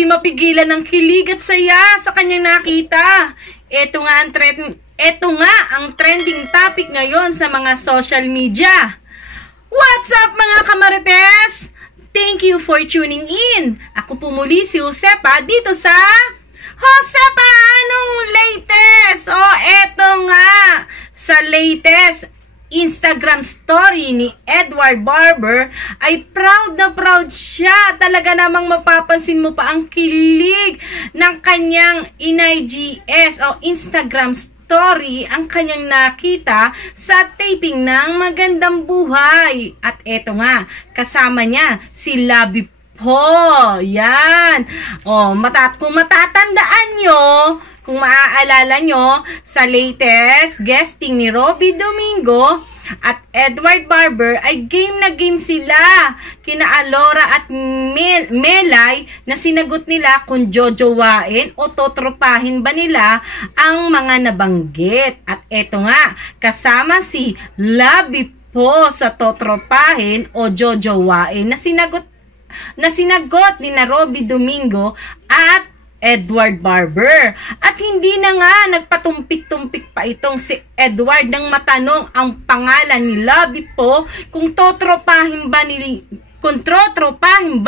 hindi mapigilan ng kilig at saya sa kanyang nakita. Ito nga ang trending topic ngayon sa mga social media. What's up mga kamarites? Thank you for tuning in. Ako po muli si Josepa dito sa Josepa, anong latest? Eto nga, sa latest Instagram story ni Edward Barber ay proud na proud siya. Talaga namang mapapansin mo pa ang kilig ng kanyang IGS o Instagram story ang kanyang nakita sa taping ng Magandang Buhay. At eto nga, kasama niya si Labi Po. Yan. Kung matatandaan nyo, kung maaalala nyo, sa latest guesting ni Robby Domingo at Edward Barber ay game na game sila kina Alora at Melay na sinagot nila kung jojowain o totropahin ba nila ang mga nabanggit. At eto nga, kasama si Labi Po sa totropahin o jojowain na sinagot ni na Robby Domingo at Edward Barber. At hindi na nga nagpatumpik-tumpik pa itong si Edward nang matanong ang pangalan ni Labi Po kung totropahin ba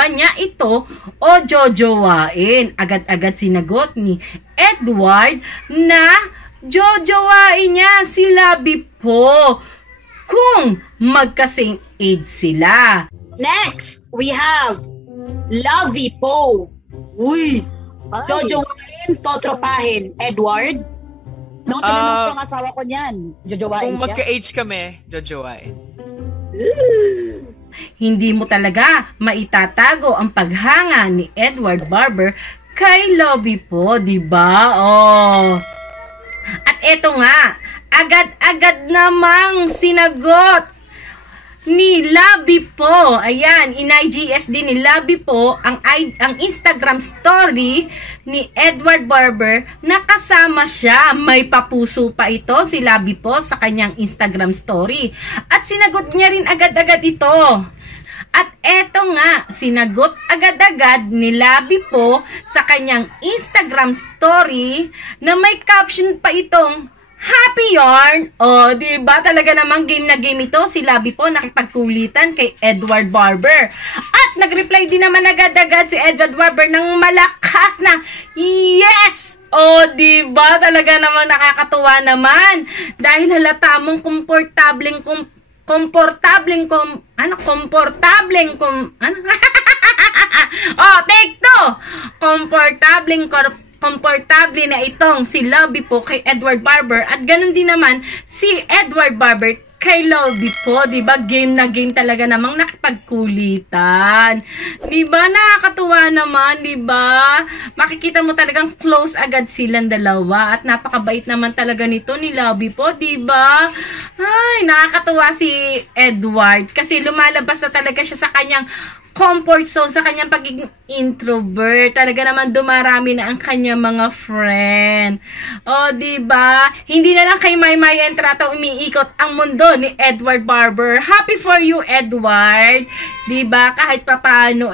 niya ito o jojowain. Agad-agad sinagot ni Edward na jojowain niya si Labi Po kung magkasing age sila. Next, we have Labi Po. Uy! Jojowain, totropahin. Edward? Nung tinanong ko ang asawa ko niyan, jojowain kung siya? Kung magka-age kami, jojowain. Hindi mo talaga maitatago ang paghanga ni Edward Barber kay Labi Po, diba? At eto nga, agad-agad namang sinagot ni Labi Po. Ayan, in-IGS din ni Labi Po ang Instagram story ni Edward Barber na kasama siya. May papuso pa ito si Labi Po sa kanyang Instagram story. At sinagot niya rin agad-agad ito. At eto nga, sinagot agad-agad ni Labi Po sa kanyang Instagram story na may caption pa itong Happy Yarn! Diba? Talaga namang game na game ito. Si Labi Po nakipagkulitan kay Edward Barber. At nag-reply din naman agad-agad si Edward Barber ng malakas na yes! Diba? Talaga namang nakakatuwa naman. Dahil halata mong komportableng take two! Komportable na itong si Labi Po kay Edward Barber at ganun din naman si Edward Barber kay Labi Po, diba? Game na game talaga namang nakipagkulitan. Diba? Nakakatuwa naman, diba? Makikita mo talagang close agad silang dalawa at napakabait naman talaga nito ni Labi Po, diba? Ay, nakakatuwa si Edward kasi lumalabas na talaga siya sa kanyang comfort zone, sa kanyang pagiging introvert. Talaga naman dumarami na ang kanyang mga friend. Diba? Hindi na lang kay Maymay Entrata umiikot ang mundo ni Edward Barber. Happy for you, Edward. Diba? Kahit papaano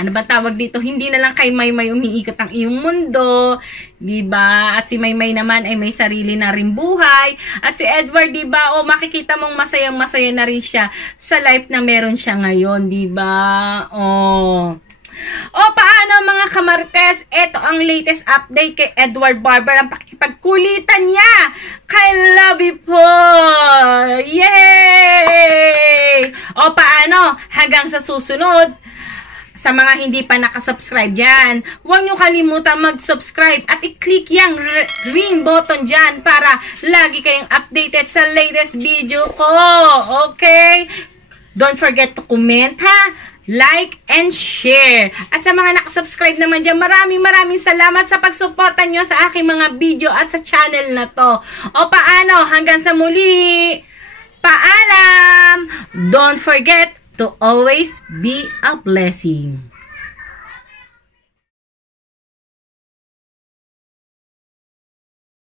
ano ba tawag dito? Hindi na lang kay Maymay umiikot ang iyong mundo, 'di ba? At si Maymay naman ay may sarili na rin buhay. At si Edward, 'di ba? Makikita mong masayang-masaya na rin siya sa life na meron siya ngayon, 'di ba? Paano mga kamarites? Ito ang latest update kay Edward Barber, ang pakikipagkulitan niya kay Labi Po. Yay! Paano? Hanggang sa susunod, sa mga hindi pa nakasubscribe dyan, huwag nyo kalimutan mag-subscribe at i-click yung ring button dyan para lagi kayong updated sa latest video ko. Okay? Don't forget to comment, ha? Like and share. At sa mga nakasubscribe naman dyan, maraming salamat sa pagsuporta nyo sa aking mga video at sa channel na to. Paano? Hanggang sa muli. Paalam! Don't forget to always be a blessing.